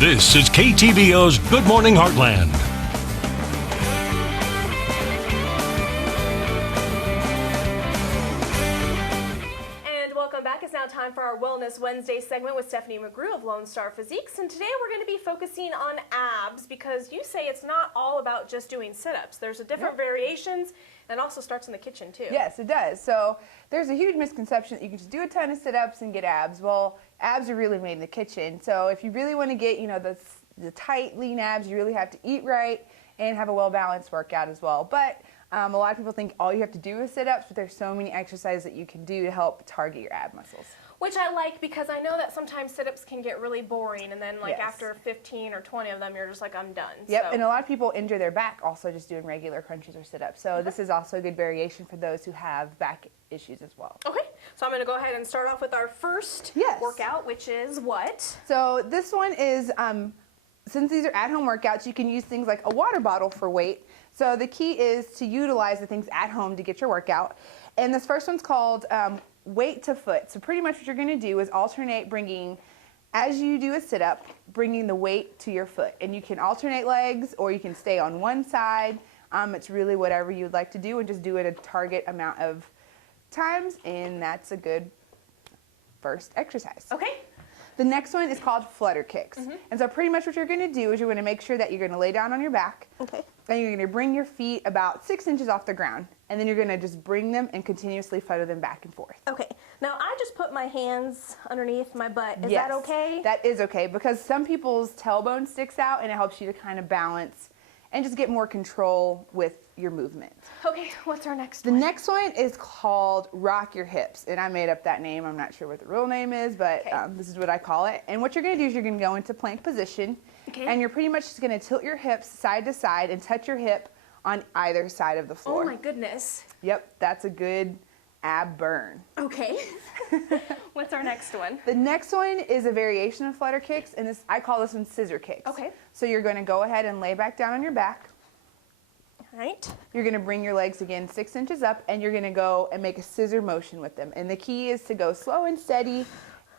This is KTVO's Good Morning Heartland. It's now time for our Wellness Wednesday segment with Stephanie McGrew of Lone Star Physiques, and today we're going to be focusing on abs because you say it's not all about just doing sit-ups. There's a different variations, and it also starts in the kitchen too. Yes, it does. So there's a huge misconception that you can just do a ton of sit-ups and get abs. Well, abs are really made in the kitchen. So if you really want to get, the tight, lean abs, you really have to eat right and have a well-balanced workout as well. But a lot of people think all you have to do is sit-ups, but there's so many exercises that you can do to help target your ab muscles. Which I like because I know that sometimes sit-ups can get really boring, and then after 15 or 20 of them, you're just like, I'm done. Yep, so. And a lot of people injure their back also just doing regular crunches or sit-ups. So this is also a good variation for those who have back issues as well. Okay, so I'm going to go ahead and start off with our first workout, which is what? So this one is, since these are at-home workouts, you can use things like a water bottle for weight. So the key is to utilize the things at home to get your workout. And this first one's called weight to foot. So pretty much what you're going to do is alternate bringing, as you do a sit-up, bringing the weight to your foot. And you can alternate legs or you can stay on one side. It's really whatever you'd like to do, and just do it a target amount of times, and that's a good first exercise. Okay. The next one is called Flutter Kicks. And so pretty much what you're going to do is you're going to make sure that you're going to lay down on your back. Okay. And you're going to bring your feet about 6 inches off the ground. And then you're going to just bring them and continuously flutter them back and forth. Okay. Now I just put my hands underneath my butt. Is that okay? That is okay, because some people's tailbone sticks out and it helps you to kind of balance and just get more control with your movement. Okay, what's our next one? The next one is called Rock Your Hips. And I made up that name. I'm not sure what the real name is, but this is what I call it. And what you're going to do is you're going to go into plank position. Okay. And you're pretty much just going to tilt your hips side to side and touch your hip on either side of the floor. Oh my goodness. Yep, that's a good ab burn. Okay. What's our next one? The next one is a variation of Flutter Kicks, and I call this one Scissor Kicks. Okay. So you're going to go ahead and lay back down on your back. All right. You're going to bring your legs again 6 inches up, and you're going to go and make a scissor motion with them. And the key is to go slow and steady,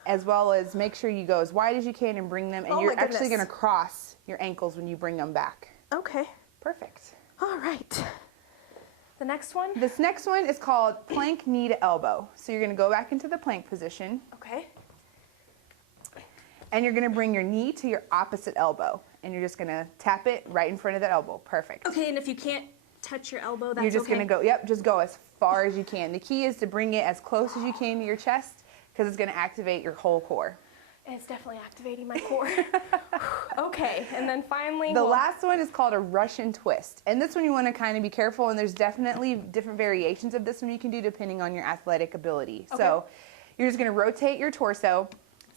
as well as make sure you go as wide as you can and bring them. And you're actually going to cross your ankles when you bring them back. Okay. Perfect. All right. The next one? This next one is called plank knee to elbow. So you're going to go back into the plank position. Okay. And you're going to bring your knee to your opposite elbow. And you're just going to tap it right in front of the elbow. Perfect. Okay, and if you can't touch your elbow, that's You're just going to go, just go as far as you can. The key is to bring it as close as you can to your chest, because it's going to activate your whole core. It's definitely activating my core. Okay, and then finally... The last one is called a Russian twist. And this one you want to kind of be careful, and there's definitely different variations of this one you can do depending on your athletic ability. Okay. So you're just going to rotate your torso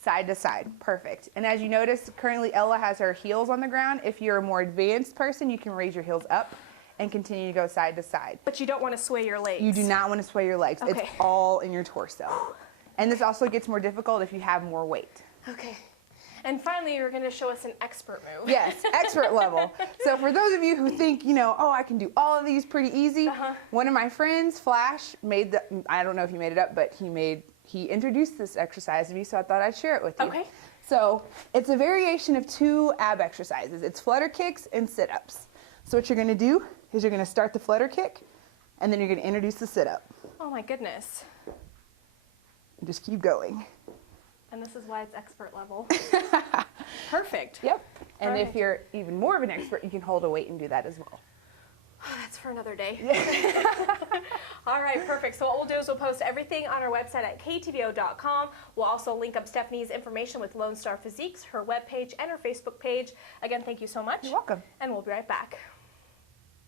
side to side. Perfect. And as you notice, currently Ella has her heels on the ground. If you're a more advanced person, you can raise your heels up and continue to go side to side. But you don't want to sway your legs. You do not want to sway your legs. Okay. It's all in your torso. And this also gets more difficult if you have more weight. Okay. And finally, you're going to show us an expert move. Yes, expert level. So for those of you who think, oh, I can do all of these pretty easy, one of my friends, Flash, made I don't know if he made it up, but he introduced this exercise to me, so I thought I'd share it with you. Okay. So it's a variation of 2 ab exercises. It's Flutter Kicks and sit-ups. So what you're going to do is you're going to start the Flutter Kick, and then you're going to introduce the sit-up. Oh my goodness. And just keep going. And this is why it's expert level. Perfect. Yep. And if you're even more of an expert, you can hold a weight and do that as well. Oh, that's for another day. All right, perfect. So what we'll do is we'll post everything on our website at ktvo.com. We'll also link up Stephanie's information with Lone Star Physiques, her webpage, and her Facebook page. Again, thank you so much. You're welcome. And we'll be right back.